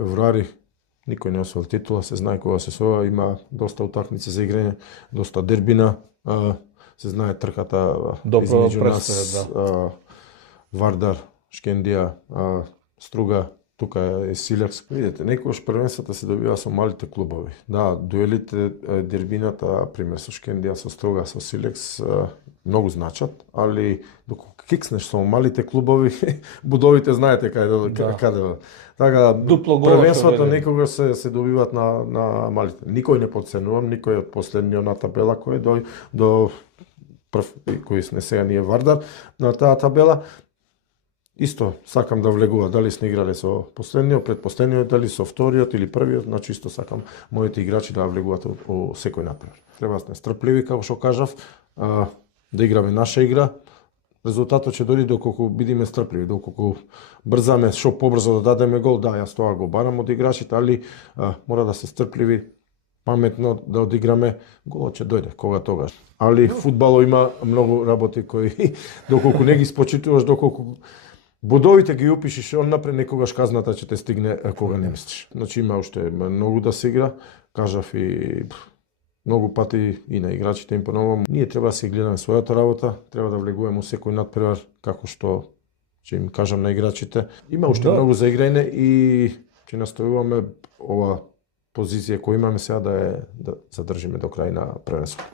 февруари никој не освоил титула, се знае кога се соа, има доста утакмици за играње, доста дербина, се знае трката измеѓу нас, Вардар, Шкендија, Струга, тука е Силекс. Видете, некогаш првенствата се добива со малите клубови. Да, дуелите, дербината, пример со Шкендија, со Струга, со Силекс, многу значат, али доколку кикснеш со малите клубови, будовите знаете каде. Така, дупло првенството некогаш се добиваат на малите. Никој не потценувам, никој од последниот на табела кој до прв кој сме сега ние Вардар на таа табела. Исто сакам да влегува, дали сме играле со последниот, предпоследниот, дали со вториот или првиот, значи исто сакам моите играчи да влегуваат во секој напред. Треба да сме стрпливи, како што кажав, да играме наша игра. Резултатот ќе дојде доколку бидеме стрпливи, доколку брзаме што побрзо да дадеме гол, да, јас тоа го барам од играчите, али мора да се стрпливи, паметно да одиграме, голот ќе дојде кога тогаш. Али фудбалот има многу работи кои доколку не ги спочитуваш, доколку бодовите ги упишиш однапред, некогаш казната ќе те стигне кога не мислиш. Значи има уште многу да се игра, кажав и многу пати и на играчите им поновам. Ние треба да се гледаме својата работа, треба да влегуваме у секој надпревар, како што ќе им кажам на играчите. Има уште многу за играње и ќе настојуваме ова позиција која имаме сега да задржиме до крај на првенството.